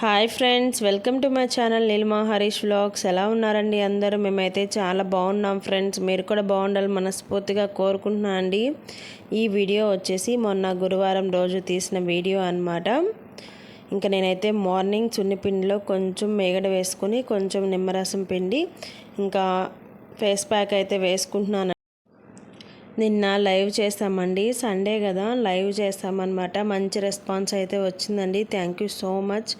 Hi friends, welcome to my channel Neelima Harish vlogs. ఎలా ఉన్నారండి అందరూ? మేమైతే చాలా బాగున్నాం ఫ్రెండ్స్. మీరు కూడా బాగుండాలి మనస్ఫూర్తిగా కోరుకుంటున్నా అండి. ఈ వీడియో వచ్చేసి మొన్న గురువారం రోజు తీసిన వీడియో అన్నమాట. ఇంకా నేనైతే మార్నింగ్ చున్నిపిండిలో కొంచెం మేగడ వేసుకొని కొంచెం నిమ్మరసం పిండి ఇంకా ఫేస్ ప్యాక్ అయితే వేసుకుంటున్నాను. నిన్న లైవ్ చేస్తామండి, సండే కదా లైవ్ చేస్తామన్నమాట. మంచి రెస్పాన్స్ అయితే వచ్చిందండి. Thank you so much.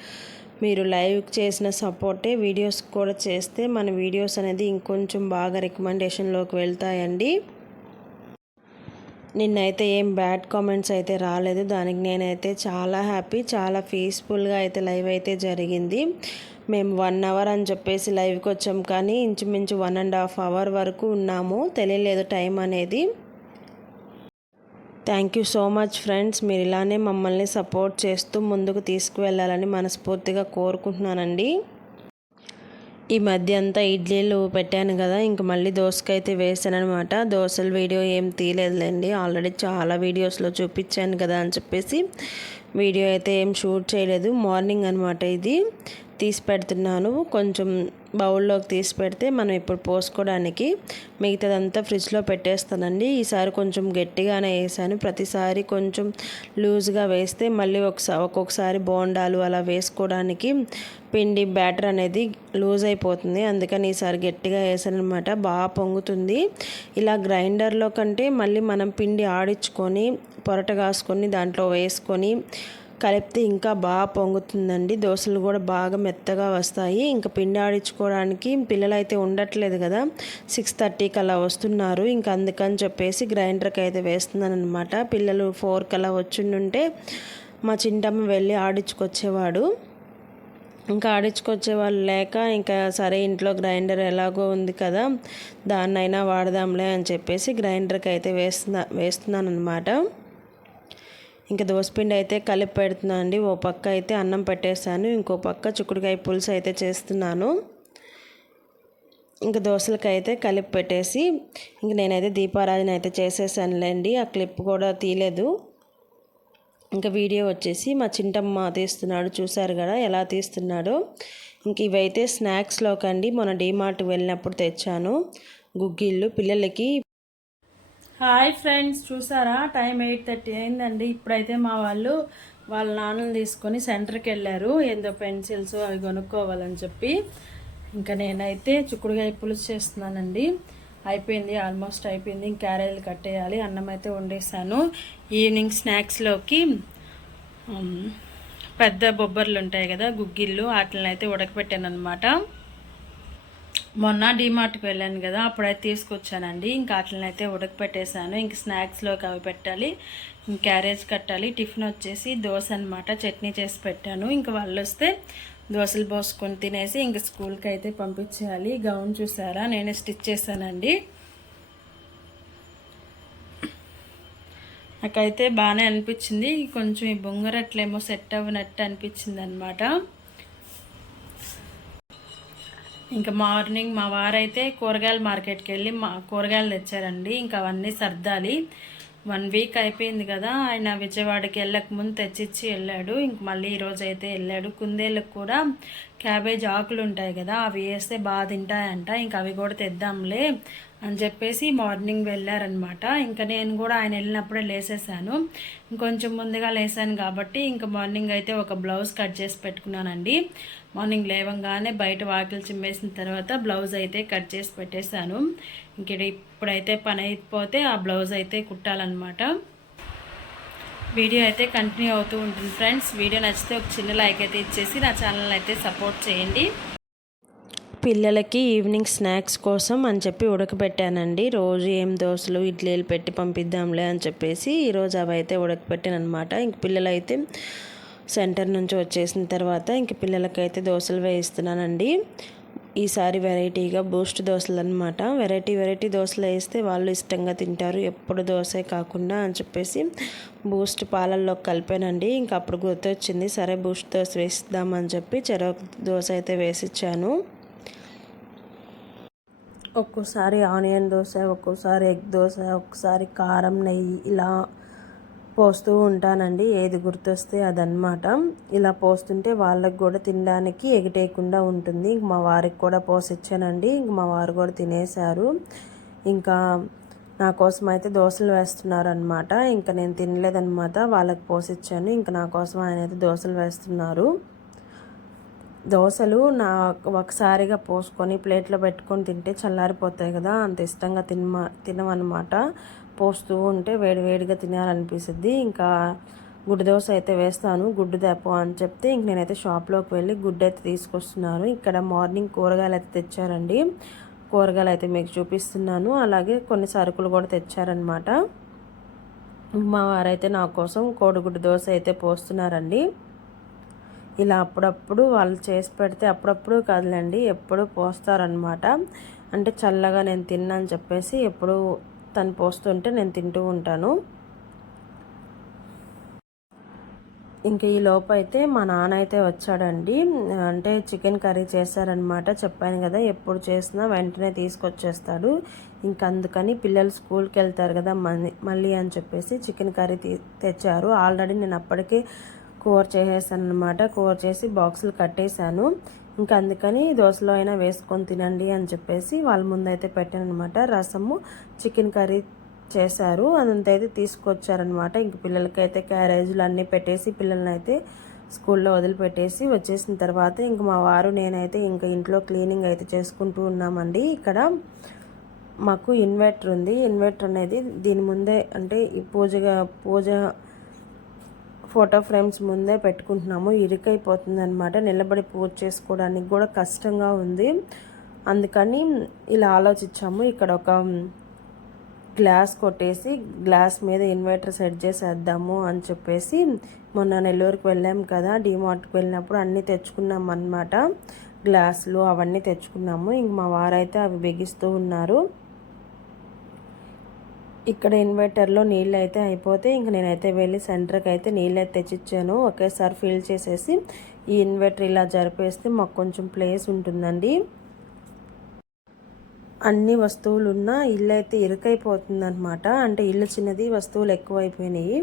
మీరు లైవ్ చేసిన సపోర్టే వీడియోస్ కూడా చేస్తే మన వీడియోస్ అనేది ఇంకొంచెం బాగా రికమెండేషన్లోకి వెళ్తాయండి. నిన్నైతే ఏం బ్యాడ్ కామెంట్స్ అయితే రాలేదు. దానికి నేనైతే చాలా హ్యాపీ, చాలా పీస్ఫుల్గా అయితే లైవ్ అయితే జరిగింది. మేము 1 అవర్ అని చెప్పేసి లైవ్కి వచ్చాం, కానీ ఇంచుమించు 1.5 అవర్ వరకు ఉన్నాము. తెలియలేదు టైం అనేది. Thank you so much friends. మీరు ఇలానే మమ్మల్ని సపోర్ట్ చేస్తూ ముందుకు తీసుకువెళ్ళాలని మనస్ఫూర్తిగా కోరుకుంటున్నానండి. ఈ మధ్య అంతా ఇడ్లీలు పెట్టాను కదా, ఇంక మళ్ళీ దోసకైతే వేసాను అనమాట. దోశల వీడియో ఏం తీయలేదులేండి, ఆల్రెడీ చాలా వీడియోస్లో చూపించాను కదా అని చెప్పేసి వీడియో అయితే ఏం షూట్ చేయలేదు. మార్నింగ్ అనమాట ఇది తీసి పెడుతున్నాను. కొంచెం బౌల్లోకి తీసి పెడితే మనం ఇప్పుడు పోసుకోవడానికి, మిగతాదంతా ఫ్రిడ్జ్లో పెట్టేస్తానండి. ఈసారి కొంచెం గట్టిగానే వేసాను. ప్రతిసారి కొంచెం లూజ్గా వేస్తే మళ్ళీ ఒక్కొక్కసారి బోండాలు అలా వేసుకోవడానికి పిండి బ్యాటర్ అనేది లూజ్ అయిపోతుంది. అందుకని ఈసారి గట్టిగా వేసాను అనమాట. బాగా పొంగుతుంది. ఇలా గ్రైండర్లో కంటే మళ్ళీ మనం పిండి ఆడించుకొని పొరట కాసుకొని దాంట్లో వేసుకొని కలిపితే ఇంకా బాగా పొంగుతుందండి. దోశలు కూడా బాగా మెత్తగా వస్తాయి. ఇంకా పిండి ఆడించుకోవడానికి పిల్లలు అయితే ఉండట్లేదు కదా, 6:30కి అలా వస్తున్నారు. ఇంకా అందుకని చెప్పేసి గ్రైండర్కి అయితే వేస్తున్నాను అనమాట. పిల్లలు 4కి అలా వచ్చిండుంటే మా చింటమ్మ వెళ్ళి ఆడించుకొచ్చేవాడు. ఇంకా ఆడించుకొచ్చేవాళ్ళు లేక ఇంకా సరే ఇంట్లో గ్రైండర్ ఎలాగో ఉంది కదా, దాన్నైనా వాడదాంలే అని చెప్పేసి గ్రైండర్కి అయితే వేస్తున్నాను అనమాట. ఇంకా దోసపిండి అయితే కలిపి పెడుతున్నాను అండి. ఓ పక్క అయితే అన్నం పెట్టేశాను, ఇంకో పక్క చిక్కుడుకాయ పులుసు అయితే చేస్తున్నాను. ఇంకా దోశలకి అయితే కలిపి పెట్టేసి ఇంక నేనైతే దీపారాధన అయితే చేసేసానులేండి. ఆ క్లిప్ కూడా తీయలేదు. ఇంకా వీడియో వచ్చేసి మా చింటమ్మ తీస్తున్నాడు, చూశారు కదా ఎలా తీస్తున్నాడో. ఇంక ఇవైతే స్నాక్స్లోకి అండి, మొన్న డీమార్ట్కి వెళ్ళినప్పుడు తెచ్చాను గుగ్గిళ్ళు పిల్లలకి. హాయ్ ఫ్రెండ్స్, చూసారా టైం 8:30 అయిందండి. ఇప్పుడైతే మా వాళ్ళు వాళ్ళ నాన్నని తీసుకొని సెంటర్కి వెళ్ళారు, ఏందో పెన్సిల్స్ అవి కొనుక్కోవాలని చెప్పి. ఇంకా నేనైతే చిక్కుడుకాయ పులుసు చేస్తున్నానండి. అయిపోయింది, ఆల్మోస్ట్ అయిపోయింది. ఇంక క్యారేజీలు కట్టేయాలి. అన్నం అయితే వండేసాను. ఈవినింగ్ స్నాక్స్లోకి పెద్ద బొబ్బర్లు ఉంటాయి కదా గుగ్గిళ్ళు, వాటిని అయితే ఉడకపెట్టాను అనమాట. మొన్న డీమార్ట్కి వెళ్ళాను కదా, అప్పుడైతే తీసుకొచ్చానండి. ఇంకా వాటిని అయితే ఉడకపెట్టేశాను. ఇంక స్నాక్స్లోకి అవి పెట్టాలి, ఇంక క్యారేజ్ కట్టాలి. టిఫిన్ వచ్చేసి దోశ అనమాట, చట్నీ చేసి పెట్టాను. ఇంక వాళ్ళు వస్తే దోశలు పోసుకొని తినేసి ఇంక స్కూల్కి అయితే పంపించేయాలి. గౌన్ చూసారా, నేనే స్టిచ్ చేశానండి. నాకైతే బాగానే అనిపించింది. కొంచెం ఈ బొంగరట్లేమో సెట్ అవ్వనట్టు అనిపించింది అనమాట. ఇంకా మార్నింగ్ మా వారైతే కూరగాయల మార్కెట్కి వెళ్ళి కూరగాయలు తెచ్చారండి. ఇంకా అవన్నీ సర్దాలి. 1 వీక్ అయిపోయింది కదా, ఆయన విజయవాడకి వెళ్ళక ముందు తెచ్చిచ్చి వెళ్ళాడు. ఇంక మళ్ళీ ఈరోజు అయితే వెళ్ళాడు. కుందేళ్ళకు కూడా క్యాబేజ్ ఆకులు ఉంటాయి కదా, అవి వేస్తే బాగా తింటాయంట. ఇంకా అవి కూడా తెద్దాంలే అని చెప్పేసి మార్నింగ్ వెళ్ళారనమాట. ఇంకా నేను కూడా ఆయన వెళ్ళినప్పుడే లేసేసాను. ఇంకొంచెం ముందుగా లేసాను కాబట్టి ఇంకా మార్నింగ్ అయితే ఒక బ్లౌజ్ కట్ చేసి పెట్టుకున్నానండి. మార్నింగ్ లేవంగానే బయట వాకిలు చిమ్మేసిన తర్వాత బ్లౌజ్ అయితే కట్ చేసి పెట్టేశాను. ఇంక ఇప్పుడైతే పని అయిపోతే ఆ బ్లౌజ్ అయితే కుట్టాలన్నమాట. వీడియో అయితే కంటిన్యూ అవుతూ ఉంటుంది ఫ్రెండ్స్. వీడియో నచ్చితే ఒక చిన్న లైక్ అయితే ఇచ్చేసి నా ఛానల్ అయితే సపోర్ట్ చేయండి. పిల్లలకి ఈవినింగ్ స్నాక్స్ కోసం అని చెప్పి ఉడకబెట్టానండి. రోజు ఏం దోశలు ఇడ్లీలు పెట్టి పంపిద్దాంలే అని చెప్పేసి ఈరోజు అవి అయితే ఉడకబెట్టాను అనమాట. ఇంక పిల్లలు అయితే సెంటర్ నుంచి వచ్చేసిన తర్వాత ఇంక పిల్లలకైతే దోశలు వేయిస్తున్నానండి. ఈసారి వెరైటీగా బూస్ట్ దోశలు అనమాట. వెరైటీ దోశలు వేస్తే వాళ్ళు ఇష్టంగా తింటారు, ఎప్పుడు దోశే కాకుండా అని చెప్పేసి బూస్ట్ పాలల్లో కలిపానండి. ఇంక అప్పుడు గుర్తొచ్చింది, సరే బూస్ట్ దోశ వేసిద్దామని చెప్పి చెరొక దోశ అయితే వేసిచ్చాను. ఒక్కోసారి ఆనియన్ దోశ, ఒక్కోసారి ఎగ్ దోశ, ఒక్కోసారి కారం నెయ్యి ఇలా పోస్తూ ఉంటానండి, ఏది గుర్తొస్తే అదనమాట. ఇలా పోస్తుంటే వాళ్ళకి కూడా తినడానికి ఎగటేయకుండా ఉంటుంది. ఇంక మా వారికి కూడా పోసిచ్చానండి. ఇంక మా వారు కూడా తినేశారు. ఇంకా నా కోసం అయితే దోశలు వేస్తున్నారనమాట. ఇంకా నేను తినలేదనమాట, వాళ్ళకి పోసిచ్చాను. ఇంకా నా కోసం ఆయన అయితే దోశలు వేస్తున్నారు. దోశలు ఒకసారిగా పోసుకొని ప్లేట్లో పెట్టుకొని తింటే చల్లారిపోతాయి కదా, అంత ఇష్టంగా తినమన్నమాట. పోస్తూ ఉంటే వేడివేడిగా తినాలనిపిస్తుంది. ఇంకా గుడ్డు దోశ అయితే వేస్తాను, గుడ్డు తెపో అని చెప్తే ఇంక నేనైతే షాప్లోకి వెళ్ళి గుడ్డు అయితే తీసుకొస్తున్నాను. ఇక్కడ మార్నింగ్ కూరగాయలు అయితే తెచ్చారండి. కూరగాయలు అయితే మీకు చూపిస్తున్నాను. అలాగే కొన్ని సరుకులు కూడా తెచ్చారనమాట. మా వారైతే నా కోసం కోడిగుడ్డు దోశ అయితే పోస్తున్నారండి. ఇలా అప్పుడప్పుడు వాళ్ళు చేసి పెడితే అప్పుడప్పుడు కాదులేండి, ఎప్పుడు పోస్తారనమాట. అంటే చల్లగా నేను తిన్నాను చెప్పేసి ఎప్పుడు తను పోస్తుంటే నేను తింటూ ఉంటాను. ఇంకా ఈ లోపు అయితే మా నాన్న అయితే వచ్చాడండి. అంటే చికెన్ కర్రీ చేశారనమాట. చెప్పాను కదా, ఎప్పుడు చేసినా వెంటనే తీసుకొచ్చేస్తాడు. ఇంకా అందుకని పిల్లలు స్కూల్కి వెళ్తారు కదా మళ్ళీ అని చెప్పేసి చికెన్ కర్రీ తెచ్చారు. ఆల్రెడీ నేను అప్పటికే కూర చేసేసాను అనమాట. కూర చేసి బాక్సులు కట్టేశాను. ఇంకా అందుకని దోశలో అయినా వేసుకొని తినండి అని చెప్పేసి వాళ్ళ ముందైతే పెట్టాను అనమాట. రసము, చికెన్ కర్రీ చేశారు, అదంతా అయితే తీసుకొచ్చారనమాట. ఇంక పిల్లలకైతే క్యారేజీలు అన్నీ పెట్టేసి పిల్లల్ని అయితే స్కూల్లో వదిలిపెట్టేసి వచ్చేసిన తర్వాత ఇంక మా వారు నేనైతే ఇంకా ఇంట్లో క్లీనింగ్ అయితే చేసుకుంటూ ఉన్నామండి. ఇక్కడ మాకు ఇన్వర్టర్ ఉంది. ఇన్వర్టర్ అనేది దీని ముందే అంటే ఈ పూజ ఫోటో ఫ్రేమ్స్ ముందే పెట్టుకుంటున్నాము. ఇరుకైపోతుంది అనమాట, నిలబడి పూజ చేసుకోవడానికి కూడా కష్టంగా ఉంది. అందుకని ఇలా ఆలోచించాము. ఇక్కడ ఒక గ్లాస్ కొట్టేసి గ్లాస్ మీద ఇన్వర్టర్ సెట్ చేసేద్దాము అని చెప్పేసి మొన్న నెల్లూరుకి వెళ్ళాము కదా, డిమార్ట్కి వెళ్ళినప్పుడు అన్నీ తెచ్చుకున్నాం అన్నమాట. గ్లాసులు అవన్నీ తెచ్చుకున్నాము. ఇంక మా వారైతే అవి బిగిస్తూ ఉన్నారు. ఇక్కడ ఇన్వర్టర్లో నీళ్ళు అయితే అయిపోతే ఇంక నేనైతే వెళ్ళి సెంటర్కి అయితే నీళ్ళు అయితే తెచ్చిచ్చాను. ఒకేసారి ఫిల్ చేసేసి ఈ ఇన్వర్టర్ ఇలా జరిపేస్తే మాకు కొంచెం ప్లేస్ ఉంటుందండి. అన్ని వస్తువులు ఉన్న ఇల్లు అయితే ఇరుకైపోతుందన్నమాట. అంటే ఇల్లు చిన్నది, వస్తువులు ఎక్కువైపోయినాయి.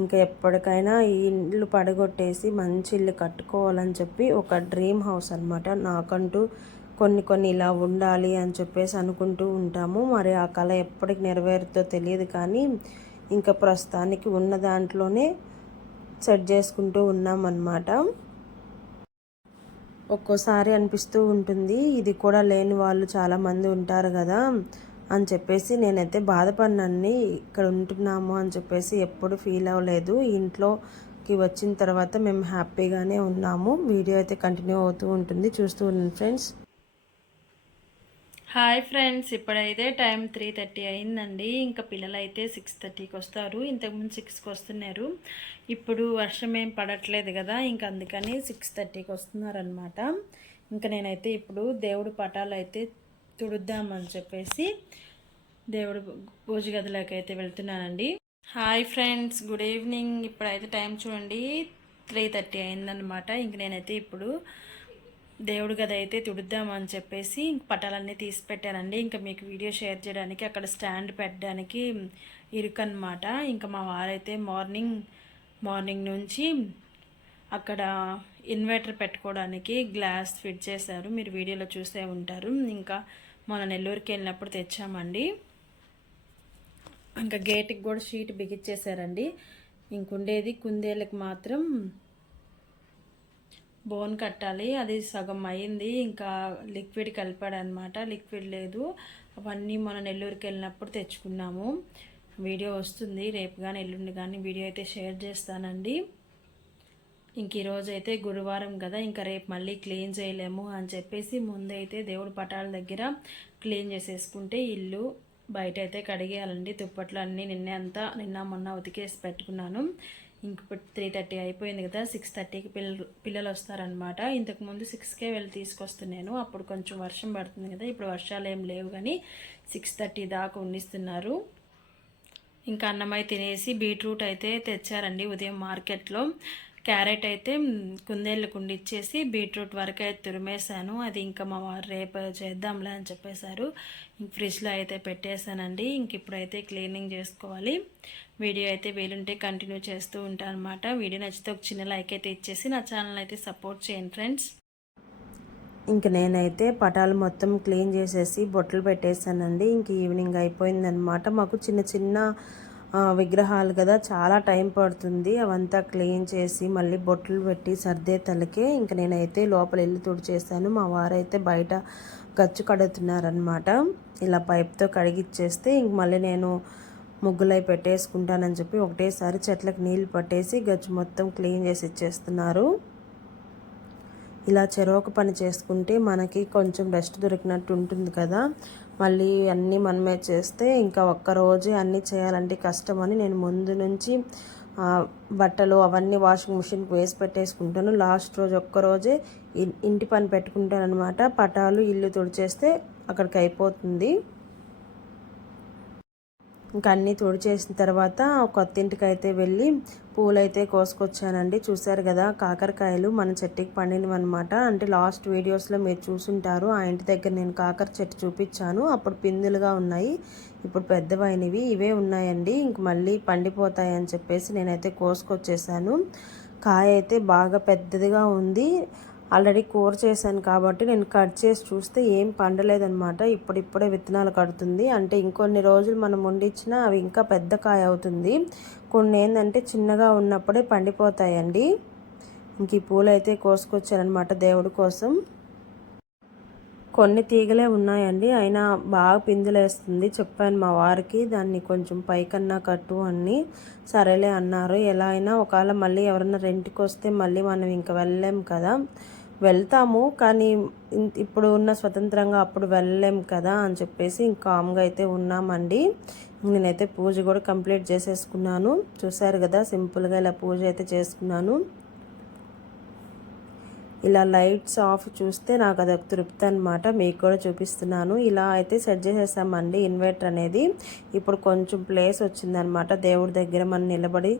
ఇంకా ఎప్పటికైనా ఈ ఇల్లు పడగొట్టేసి మంచి ఇల్లు కట్టుకోవాలని చెప్పి ఒక డ్రీమ్ హౌస్ అనమాట. నాకంటూ కొన్ని ఇలా ఉండాలి అని చెప్పేసి అనుకుంటూ ఉంటాము. మరి ఆ కళ ఎప్పటికి నెరవేరుతో తెలియదు, కానీ ఇంకా ప్రస్తుతానికి ఉన్న దాంట్లోనే సెట్ చేసుకుంటూ ఉన్నామన్నమాట. ఒక్కోసారి అనిపిస్తూ ఉంటుంది, ఇది కూడా లేని వాళ్ళు చాలామంది ఉంటారు కదా అని చెప్పేసి. నేనైతే బాధపడినాన్ని, ఇక్కడ ఉంటున్నాము అని చెప్పేసి ఎప్పుడు ఫీల్ అవ్వలేదు. ఇంట్లోకి వచ్చిన తర్వాత మేము హ్యాపీగానే ఉన్నాము. వీడియో అయితే కంటిన్యూ అవుతూ ఉంటుంది, చూస్తూ ఉండండి ఫ్రెండ్స్. హాయ్ ఫ్రెండ్స్, ఇప్పుడైతే టైం 3:30 అయిందండి. ఇంకా పిల్లలు అయితే 6:30కి వస్తారు. ఇంతకుముందు 6కి వస్తున్నారు. ఇప్పుడు వర్షం ఏం పడట్లేదు కదా, ఇంకా అందుకని 6:30కి వస్తున్నారనమాట. ఇంకా నేనైతే ఇప్పుడు దేవుడి పటాలు అయితే తుడుద్దామని చెప్పేసి దేవుడు పూజ గదిలోకి అయితే వెళ్తున్నానండి. Hi friends, good evening. ఇప్పుడైతే టైం చూడండి 3:30 అయిందనమాట. ఇంక నేనైతే ఇప్పుడు దేవుడి గది అయితే తుడుద్దామని చెప్పేసి పటాలన్నీ తీసి పెట్టానండి. ఇంకా మీకు వీడియో షేర్ చేయడానికి అక్కడ స్టాండ్ పెట్టడానికి ఇరుకన్నమాట. ఇంకా మా వారైతే మార్నింగ్ నుంచి అక్కడ ఇన్వర్టర్ పెట్టుకోవడానికి గ్లాస్ ఫిట్ చేశారు. మీరు వీడియోలో చూసే ఉంటారు. ఇంకా మన నెల్లూరుకి వెళ్ళినప్పుడు తెచ్చామండి. ఇంకా గేట్కి కూడా షీట్ బిగిచ్చేసారండి. ఇంకుండేది కుందేళ్ళకి మాత్రం బోన్ కట్టాలి, అది సగం అయింది. ఇంకా లిక్విడ్ కలిపాడనమాట, లిక్విడ్ లేదు. అవన్నీ మన నెల్లూరుకి వెళ్ళినప్పుడు తెచ్చుకున్నాము. వీడియో వస్తుంది రేపు కానీ ఎల్లుండి కానీ, వీడియో అయితే షేర్ చేస్తానండి. ఇంక ఈరోజు అయితే గురువారం కదా, ఇంకా రేపు మళ్ళీ క్లీన్ చేయలేము అని చెప్పేసి ముందైతే దేవుడి పటాల దగ్గర క్లీన్ చేసేసుకుంటే ఇల్లు బయట అయితే కడిగేయాలండి. దుప్పట్లు అన్నీ నిన్న మొన్న ఉతికేసి పెట్టుకున్నాను. ఇంక 3:30 అయిపోయింది కదా, 6:30కి పిల్లలు వస్తారనమాట. ఇంతకుముందు 6కే వెళ్ళి తీసుకొస్తున్నాను. అప్పుడు కొంచెం వర్షం పడుతుంది కదా, ఇప్పుడు వర్షాలు ఏం లేవు కానీ 6:30 దాకా ఉండిస్తున్నారు. ఇంకా అన్నమై తినేసి బీట్రూట్ అయితే తెచ్చారండి ఉదయం మార్కెట్లో. క్యారెట్ అయితే కుందేళ్ళకు ఇచ్చేసి బీట్రూట్ వరకు అయితే తురిమేశాను. అది ఇంకా మా వారు రేపు చేద్దాంలే అని చెప్పేశారు. ఇంక ఫ్రిడ్జ్లో అయితే పెట్టేశానండి. ఇంక ఇప్పుడైతే క్లీనింగ్ చేసుకోవాలి. వీడియో అయితే వీలుంటే కంటిన్యూ చేస్తూ ఉంటాను అనమాట. వీడియో నచ్చితే ఒక చిన్న లైక్ అయితే ఇచ్చేసి నా ఛానల్ అయితే సపోర్ట్ చేయండి ఫ్రెండ్స్. ఇంక నేనైతే పటాలు మొత్తం క్లీన్ చేసేసి బొట్టలు పెట్టేశానండి. ఇంక ఈవినింగ్ అయిపోయిందనమాట. మాకు చిన్న చిన్న విగ్రహాలు కదా, చాలా టైం పడుతుంది అవంతా క్లీన్ చేసి మళ్ళీ బొట్లు పెట్టి సర్దే తలకే. ఇంక నేనైతే లోపల ఇల్లు తుడిచేసాను. మా వారైతే బయట గచ్చు కడుగుతున్నారనమాట. ఇలా పైప్తో కడిగిచ్చేస్తే ఇంక మళ్ళీ నేను ముగ్గులై పెట్టేసుకుంటానని చెప్పి ఒకటేసారి చెట్లకు నీళ్ళు పట్టేసి గచ్చు మొత్తం క్లీన్ చేసి ఇచ్చేస్తున్నారు. ఇలా చెరొక పని చేసుకుంటే మనకి కొంచెం రెస్ట్ దొరికినట్టు ఉంటుంది కదా. మళ్ళీ అన్నీ మనమే చేస్తే ఇంకా ఒక్కరోజే అన్నీ చేయాలంటే కష్టమని నేను ముందు నుంచి బట్టలు అవన్నీ వాషింగ్ మిషన్కి వేసి పెట్టేసుకుంటాను. లాస్ట్ రోజు ఒక్కరోజే ఇంటి పని పెట్టుకుంటాను అనమాట. పటాలు ఇల్లు తుడిచేస్తే అక్కడికి అయిపోతుంది. ఇంకా అన్నీ తుడిచేసిన తర్వాత కొత్త ఇంటికి అయితే వెళ్ళి పూలైతే కోసుకొచ్చానండి. చూసారు కదా, కాకరకాయలు మన చెట్టుకి పండినవన్నమాట. అంటే లాస్ట్ వీడియోస్లో మీరు చూసుంటారు. ఆ ఇంటి దగ్గర నేను కాకర చెట్టు చూపించాను. అప్పుడు పిందులుగా ఉన్నాయి, ఇప్పుడు పెద్దవైనవి ఇవే ఉన్నాయండి. ఇంక మళ్ళీ పండిపోతాయని చెప్పేసి నేనైతే కోసుకొచ్చేసాను. కాయ అయితే బాగా పెద్దదిగా ఉంది. ఆల్రెడీ కూర చేశాను కాబట్టి నేను కట్ చేసి చూస్తే ఏం పండలేదనమాట. ఇప్పుడిప్పుడే విత్తనాలు కడుతుంది. అంటే ఇంకొన్ని రోజులు మనం వండించినా అవి ఇంకా పెద్ద కాయ అవుతుంది. కొన్ని ఏంటంటే చిన్నగా ఉన్నప్పుడే పండిపోతాయండి. ఇంక ఈ పూలు అయితే కోసుకొచ్చానమాట దేవుడి కోసం. కొన్ని తీగలే ఉన్నాయండి, అయినా బాగా పిందులేస్తుంది. చెప్పాను మా వారికి దాన్ని కొంచెం పైకన్నా కట్టు అని. సరేలే అన్నారు. ఎలా అయినా ఒకవేళ మళ్ళీ ఎవరైనా రెంట్కి వస్తే మళ్ళీ మనం ఇంకా వెళ్ళలేం కదా. వెళ్తాము కానీ ఇప్పుడు ఉన్న స్వతంత్రంగా అప్పుడు వెళ్ళలేం కదా అని చెప్పేసి ఇంకా కామ్గా అయితే ఉన్నామండి. నేనైతే పూజ కూడా కంప్లీట్ చేసేసుకున్నాను. చూసారు కదా, సింపుల్గా ఇలా పూజ అయితే చేసుకున్నాను. ఇలా లైట్స్ ఆఫ్ చూస్తే నాకు అదొక తృప్తి అనమాట. మీకు కూడా చూపిస్తున్నాను. ఇలా అయితే సెట్ చేసేసామండి ఇన్వర్టర్ అనేది. ఇప్పుడు కొంచెం ప్లేస్ వచ్చిందనమాట దేవుడి దగ్గర మనం నిలబడి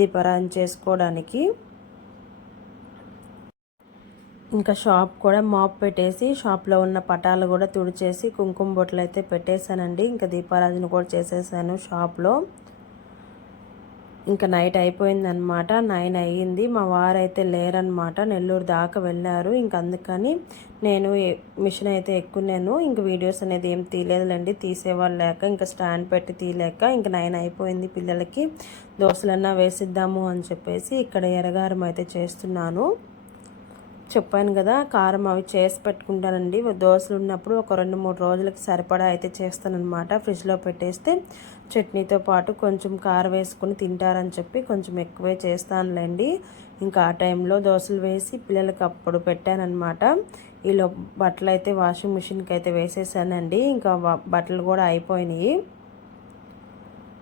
దీపారాధన చేసుకోవడానికి. ఇంకా షాప్ కూడా మాప్ పెట్టేసి షాప్లో ఉన్న పటాలు కూడా తుడిచేసి కుంకుమ బొట్లు అయితే పెట్టేశానండి. ఇంకా దీపారాధన కూడా చేసేసాను షాప్లో. ఇంకా నైట్ అయిపోయిందనమాట. 9 అయ్యింది. మా వారైతే లేరనమాట, నెల్లూరు దాకా వెళ్ళారు. ఇంక అందుకని నేను మిషన్ అయితే ఎక్కున్నాను. ఇంక వీడియోస్ అనేది ఏం తీయలేదులేండి, తీసేవాళ్ళు లేక, ఇంకా స్టాండ్ పెట్టి తీయలేక. ఇంక 9 అయిపోయింది. పిల్లలకి దోశలన్నా వేసిద్దాము అని చెప్పేసి ఇక్కడ ఎరగారం అయితే చేస్తున్నాను. చెప్పాను కదా, కారం అవి చేసి పెట్టుకుంటానండి. దోశలు ఉన్నప్పుడు ఒక 2-3 రోజులకి సరిపడా అయితే చేస్తానన్నమాట. ఫ్రిడ్జ్లో పెట్టేస్తే చట్నీతో పాటు కొంచెం కారం వేసుకొని తింటారని చెప్పి కొంచెం ఎక్కువే చేస్తానులేండి. ఇంకా ఆ టైంలో దోశలు వేసి పిల్లలకి అప్పుడు పెట్టానన్నమాట. ఈలో బట్టలు అయితే వాషింగ్ మిషన్కి అయితే వేసేసానండి. ఇంకా బట్టలు కూడా అయిపోయినాయి.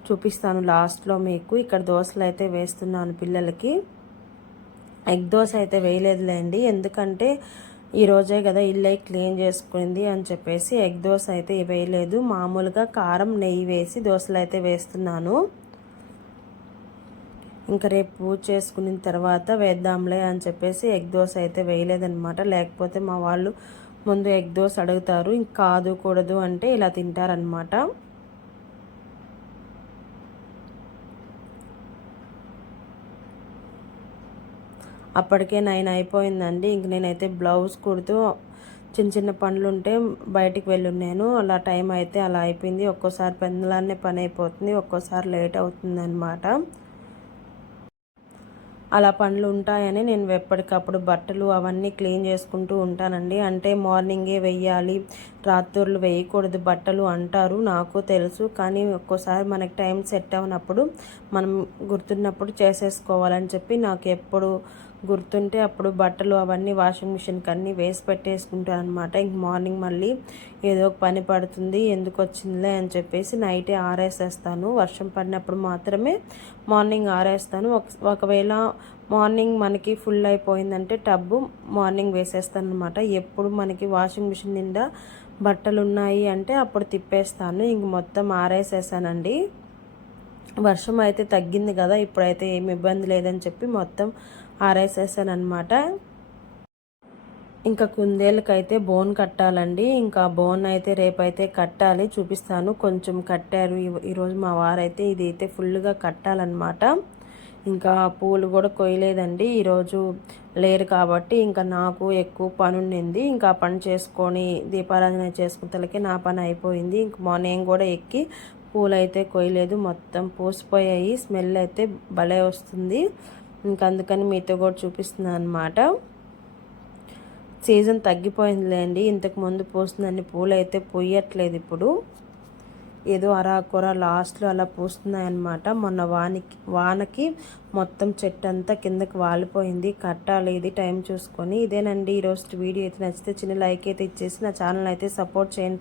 చూపిస్తాను లాస్ట్లో మీకు. ఇక్కడ దోశలు అయితే వేస్తున్నాను పిల్లలకి. ఎగ్ దోశ అయితే వేయలేదులేండి, ఎందుకంటే ఈరోజే కదా ఇల్లు క్లీన్ చేసుకుంది అని చెప్పేసి ఎగ్ దోశ అయితే వేయలేదు. మామూలుగా కారం నెయ్యి వేసి దోశలు అయితే వేస్తున్నాను. ఇంకా రేపు పూజ చేసుకున్న తర్వాత వేద్దాంలే అని చెప్పేసి ఎగ్ దోశ అయితే వేయలేదనమాట. లేకపోతే మా వాళ్ళు ముందు ఎగ్ దోశ అడుగుతారు, ఇంకా కాదు కూడదు అంటే ఇలా తింటారనమాట. అప్పటికే 9 అయిపోయిందండి. ఇంక నేనైతే బ్లౌజ్ కుడుతూ చిన్న చిన్న పనులు ఉంటే బయటికి వెళ్ళున్నాను. అలా టైం అయితే అలా అయిపోయింది. ఒక్కోసారి పెందలాన్నే పని అయిపోతుంది, ఒక్కోసారి లేట్ అవుతుంది అనమాట. అలా పనులు ఉంటాయని నేను ఎప్పటికప్పుడు బట్టలు అవన్నీ క్లీన్ చేసుకుంటూ ఉంటానండి. అంటే మార్నింగే వెయ్యాలి, రాత్రులు వేయకూడదు బట్టలు అంటారు, నాకు తెలుసు. కానీ ఒక్కోసారి మనకి టైం సెట్ అవునప్పుడు మనం గుర్తున్నప్పుడు చేసేసుకోవాలని చెప్పి నాకు ఎప్పుడు గుర్తుంటే అప్పుడు బట్టలు అవన్నీ వాషింగ్ మిషన్కి అన్నీ వేసి పెట్టేసుకుంటాను అనమాట. ఇంక మార్నింగ్ మళ్ళీ ఏదో ఒక పని పడుతుంది, ఎందుకు వచ్చిందిలే అని చెప్పేసి నైటే ఆరేసేస్తాను. వర్షం పడినప్పుడు మాత్రమే మార్నింగ్ ఆరేస్తాను. ఒకవేళ మార్నింగ్ మనకి ఫుల్ అయిపోయిందంటే టబ్బు మార్నింగ్ వేసేస్తాను అనమాట. ఎప్పుడు మనకి వాషింగ్ మిషన్ నిండా బట్టలు ఉన్నాయి అంటే అప్పుడు తిప్పేస్తాను. ఇంక మొత్తం ఆరేసేసానండి. వర్షం అయితే తగ్గింది కదా, ఇప్పుడైతే ఏమి ఇబ్బంది లేదని చెప్పి మొత్తం ఆరేసేసాను అనమాట. ఇంకా కుందేళ్ళకైతే బోన్ కట్టాలండి. ఇంకా బోన్ అయితే రేపైతే కట్టాలి, చూపిస్తాను. కొంచెం కట్టారు ఈరోజు మా వారైతే. ఇది అయితే ఫుల్గా కట్టాలన్నమాట. ఇంకా పూలు కూడా కొయ్యలేదండి ఈరోజు, లేరు కాబట్టి. ఇంకా నాకు ఎక్కువ పని ఉండింది. ఇంకా ఆ పని చేసుకొని దీపారాధన చేసుకునేతలకి నా పని అయిపోయింది. ఇంక నేను కూడా ఎక్కి పూలు అయితే కొయ్యలేదు, మొత్తం పూసిపోయాయి. స్మెల్ అయితే భలే వస్తుంది. ఇంకా అందుకని మీతో కూడా చూపిస్తున్నాను అనమాట. సీజన్ తగ్గిపోయిందిలేండి, ఇంతకు ముందు పూస్తుందండి. పూలు అయితే పూయట్లేదు ఇప్పుడు, ఏదో అరాకొర లాస్ట్లో అలా పూస్తున్నాయన్నమాట. మొన్న వానకి మొత్తం చెట్టు అంతా కిందకి వాలిపోయింది. కట్టాలి ఇది టైం చూసుకొని. ఇదేనండి ఈరోజు వీడియో. అయితే నచ్చితే చిన్న లైక్ అయితే ఇచ్చేసి నా ఛానల్ అయితే సపోర్ట్ చేయండి.